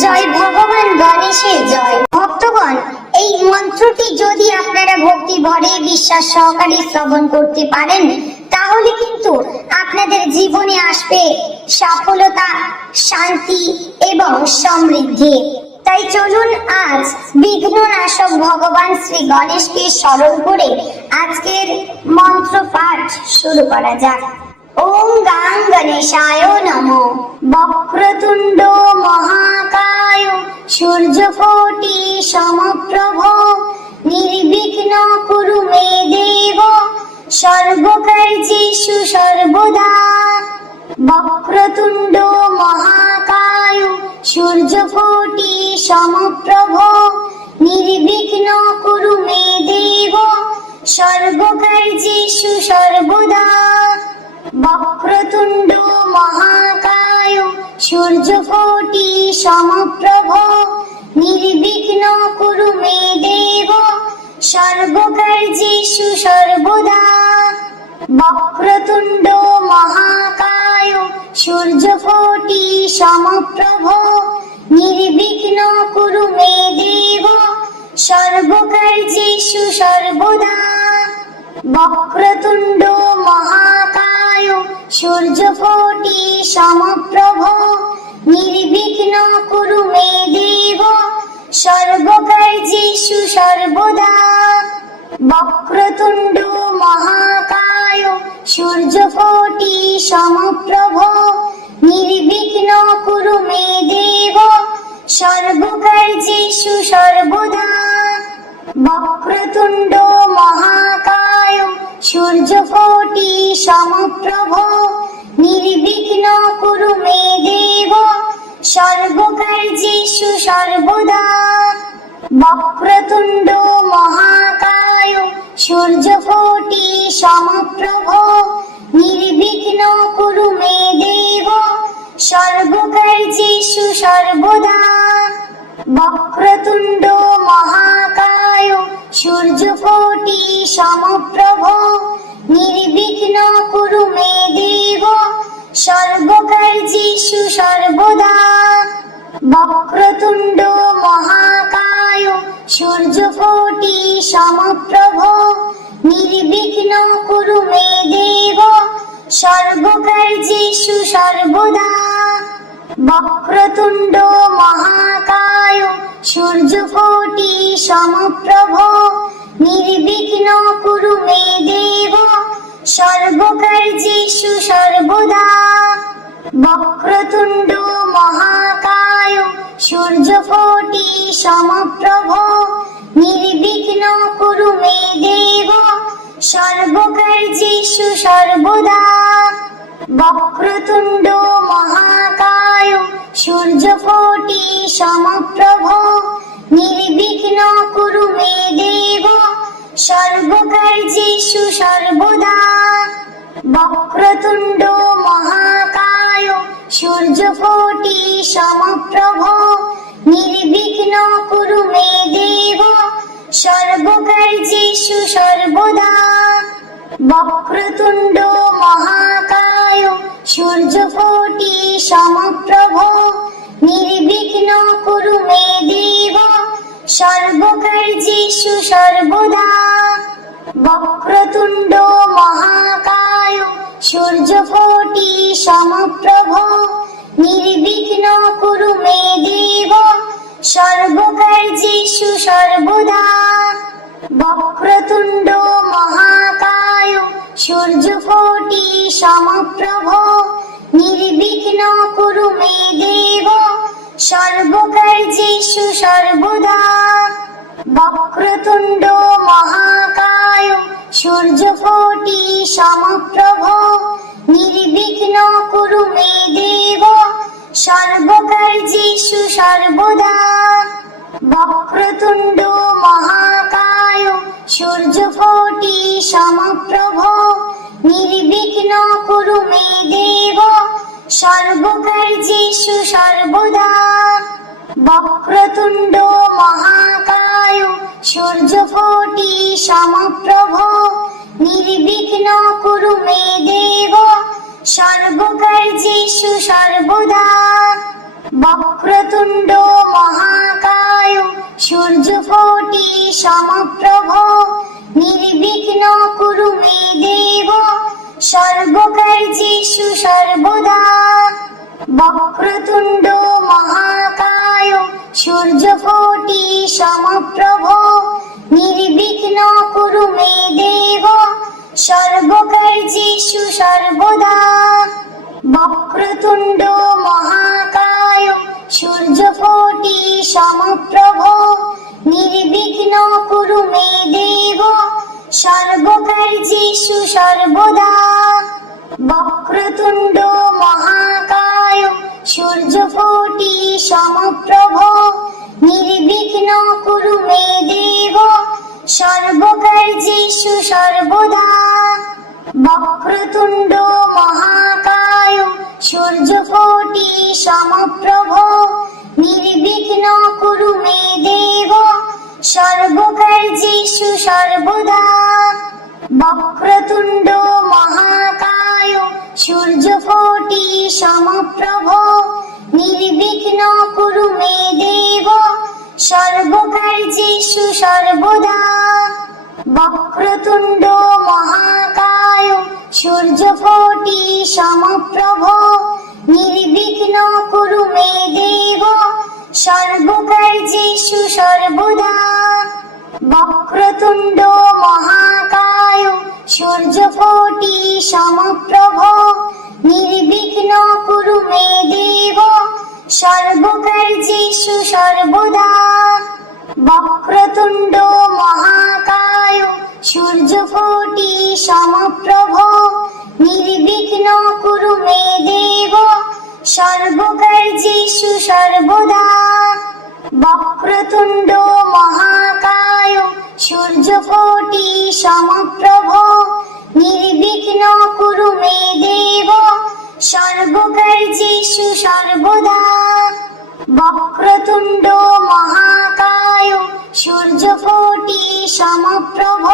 জয় ভগবান গণেশের জয় ভক্তগণ। এই মন্ত্রটি যদি আপনারা ভক্তি ভরে, বিশ্বাস সহকারে শ্রবণ করতে পারেন, তাহলে কিন্তু আপনাদের জীবনে আসবে সফলতা, শান্তি এবং সমৃদ্ধি। তাই চলুন আজ বিঘ্ননাশক ভগবান শ্রী গণেশকে স্মরণ করে আজকের মন্ত্র পাঠ শুরু করা যাক। ওম গাং গণেশায় নমো বক্রতুণ্ড মহাকায় সূর্যকোটি সমপ্রভ নির্বিঘ্ন কুরু মে দেব সর্বকার্যেষু সর্বদা বক্রতুণ্ড মহাকায় সূর্যকোটি সমপ্রভ নির্বিঘ্ন কুরু মে দেব সর্বকার্যেষু সর্বদা বক্রতুণ্ড মহাকায়, সূর্যকোটি সমপ্রভ, নির্বিঘ্ন কুরু মে দেব, সর্বকার্যেষু সর্বদা। বক্রতুণ্ড মহাকায়, সূর্যকোটি সমপ্রভ, নির্বিঘ্ন কুরু মে দেব, সর্বকার্যেষু সর্বদা। বক্রতুণ্ড মহাকায় সূর্যকোটি সমপ্রভ, নির্বিঘ্ন কুরু মে দেব, সর্বকার্যেষু সর্বদা। বক্রতুণ্ড মহাকায় সূর্যকোটি সমপ্রভ, নির্বিঘ্ন কুরু মে দেব, সর্বকার্যেষু সর্বদা। বক্রতুণ্ড মহাকায় সূর্যকোটি সমপ্রভ, নির্বিঘ্ন কুরু মে দেব, সর্বকার্যেষু সর্বদা। বক্রতুণ্ড মহাকায় সূর্যকোটি সমপ্রভ, নির্বিঘ্ন কুরু মে দেব, সর্বকার্যেষু সর্বদা। বক্রতুণ্ড মহাকায় সূর্যকোটি সমপ্রভ সর্বকার্যেষু সর্বদা বক্রতুণ্ড মহাকায় সূর্যকোটি সমপ্রভ। নির্বিঘ্ন কুরু মে দেব সর্বকার্যেষু সর্বদা বক্রতুণ্ড মহাকায় সূর্যকোটি সমপ্রভ। নির্বিঘ্ন কুরু মে দেব সর্বকার্যেষু সর্বদা বক্রতুণ্ড মহাকায় সূর্যকোটি সমপ্রভ। নির্বিঘ্ন কুরু মে দেব। সর্বকার্যেষু সর্বদা বক্রতুণ্ড মহাকায় সূর্যকোটি সমপ্রভ। বক্রতুণ্ড মহাকায় সূর্যকোটি সমপ্রভ। নির্বিঘ্ন কুরু মে দেব সর্বকার্যেষু সর্বদা। বক্রতুণ্ড মহাকায় সূর্যকোটি সমপ্রভ। নির্বিঘ্ন কুরু মে দেব সর্বকার্যেষু সর্বদা। বক্রতুণ্ড সূর্যকোটি সমপ্রভ, নির্বিঘ্ন কুরু মে দেব সর্বকার্যেষু সর্বদা বক্রতুণ্ড মহাকায় সূর্যকোটি সমপ্রভ, নির্বিঘ্ন কুরু মে দেব সর্বকার্যেষু সর্বদা বক্রতুণ্ড মহাকায় সূর্যকোটি সমপ্রভ, নির্বিঘ্ন কুরু মে দেব, সর্বকার্যেষু সর্বদা। বক্রতুণ্ড মহাকায় সূর্যকোটি সমপ্রভ, নির্বিঘ্ন কুরু মে দেব, সর্বকার্যেষু সর্বদা। বক্রতুণ্ড মহাকায় সূর্যকোটি সমপ্রভ, নির্বিঘ্ন কুরু মে দেব, সর্বকার্যেষু সর্বদা। বক্রতুণ্ড মহাকায় সূর্যকোটি সমপ্রভ, নির্বিঘ্ন কুরু মে দেব, সর্বকার্যেষু সর্বদা। বক্রতুণ্ড মহাকায় সূর্যকোটি সমপ্রভ, নির্বিঘ্ন কুরু মে দেব, সর্বকার্যেষু সর্বদা। বক্রতুণ্ড মহাকায় সূর্যকোটি সমপ্রভ, নির্বিঘ্ন কুরু মে দেব, সর্বকার্যেষু সর্বদা। বক্রতুণ্ড সূর্যকোটি সমপ্রভ, নির্বিঘ্ন কুরু মে দেব, সর্বকার্যেষু সর্বদা। বক্রতুণ্ড মহাকায় সূর্যকোটি সমপ্রভ, নির্বিঘ্ন কুরু মে দেব, সর্বকার্যেষু সর্বদা। বক্রতুণ্ড মহাকায় সূর্যকোটি সমপ্রভ নির্বিঘ্ন কুরু মে দেব সর্বকার্যেষু সর্বদা। বক্রতুণ্ড মহাকায় সূর্যকোটি সমপ্রভ, নির্বিঘ্ন কুরু মে দেব সর্বকার্যেষু সর্বদা। বক্রতুণ্ড মহাকায় সূর্যকোটি সমপ্রভ, নির্বিঘ্ন কুরু মে দেব সর্বকার্যেষু সর্বদা বক্রতুণ্ড মহাকায় সূর্যকোটি সমপ্রভ। নির্বিঘ্ন কুরু মে দেব সর্বকার্যেষু সর্বদা বক্রতুণ্ড মহাকায় সূর্যকোটি সমপ্রভ। সূর্যকোটি সমপ্রভ,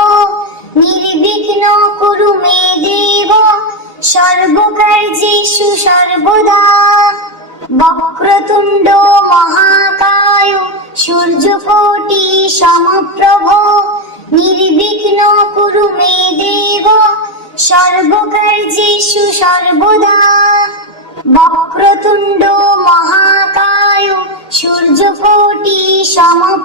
নির্বিঘ্ন কুরু মে দেব, সর্বকার্যেষু সর্বদা। বক্রতুণ্ড মহাকায়, সূর্যকোটি সমপ্রভ, নির্বিঘ্ন কুরু মে দেব, সর্বকার্যেষু সর্বদা। বক্রতুণ্ড মহাকায়, সূর্যকোটি সমপ্রভ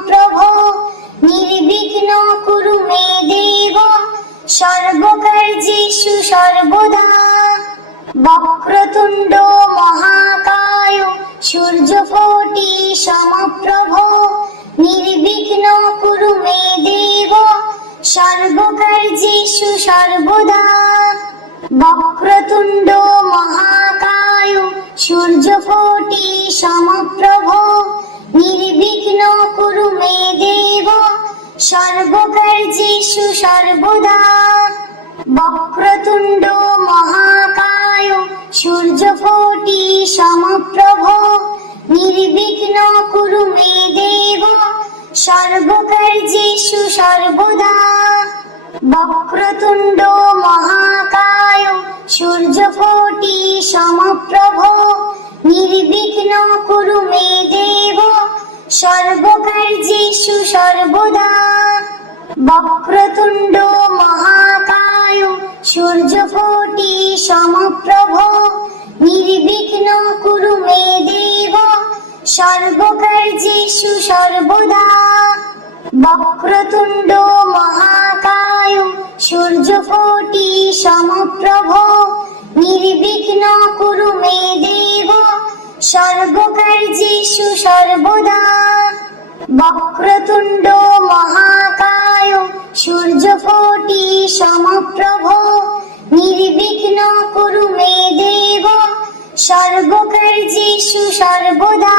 সর্বদা। বক্রতুণ্ড মহাকায় সূর্যকোটি সমপ্রভ। নির্বিঘ্ন কুরু মে দেব, সর্বকার্যেষু সর্বদা। বক্রতুণ্ড মহাকায় সূর্যকোটি সমপ্রভ। নির্বিঘ্ন কুরু মে দেব, সর্বকার্যেষু সর্বদা। বক্রতুণ্ড মহাকায় সূর্যকোটি সমপ্রভ। নির্বিঘ্ন কুরু মে দেব, সর্বকার্যেষু সর্বদা। বক্রতুণ্ড মহাকায় সূর্যকোটি সমপ্রভ। নির্বিঘ্ন কুরু মে দেব, সর্বকার্যেষু সর্বদা। বক্রতুণ্ড মহাকায় সূর্যকোটি সমপ্রভ, নির্বিঘ্ন কুরু মে দেব, সর্বকার্যেষু সর্বদা। বক্রতুণ্ড মহাকায় সূর্যকোটি সমপ্রভ, নির্বিঘ্ন কুরু মে দেব, সর্বকার্যেষু সর্বদা। বক্রতুণ্ড মহাকায় সূর্যকোটি সমপ্রভ নির্বিঘ্ন করু মে দেব সর্বকার্যেষু সর্বদা।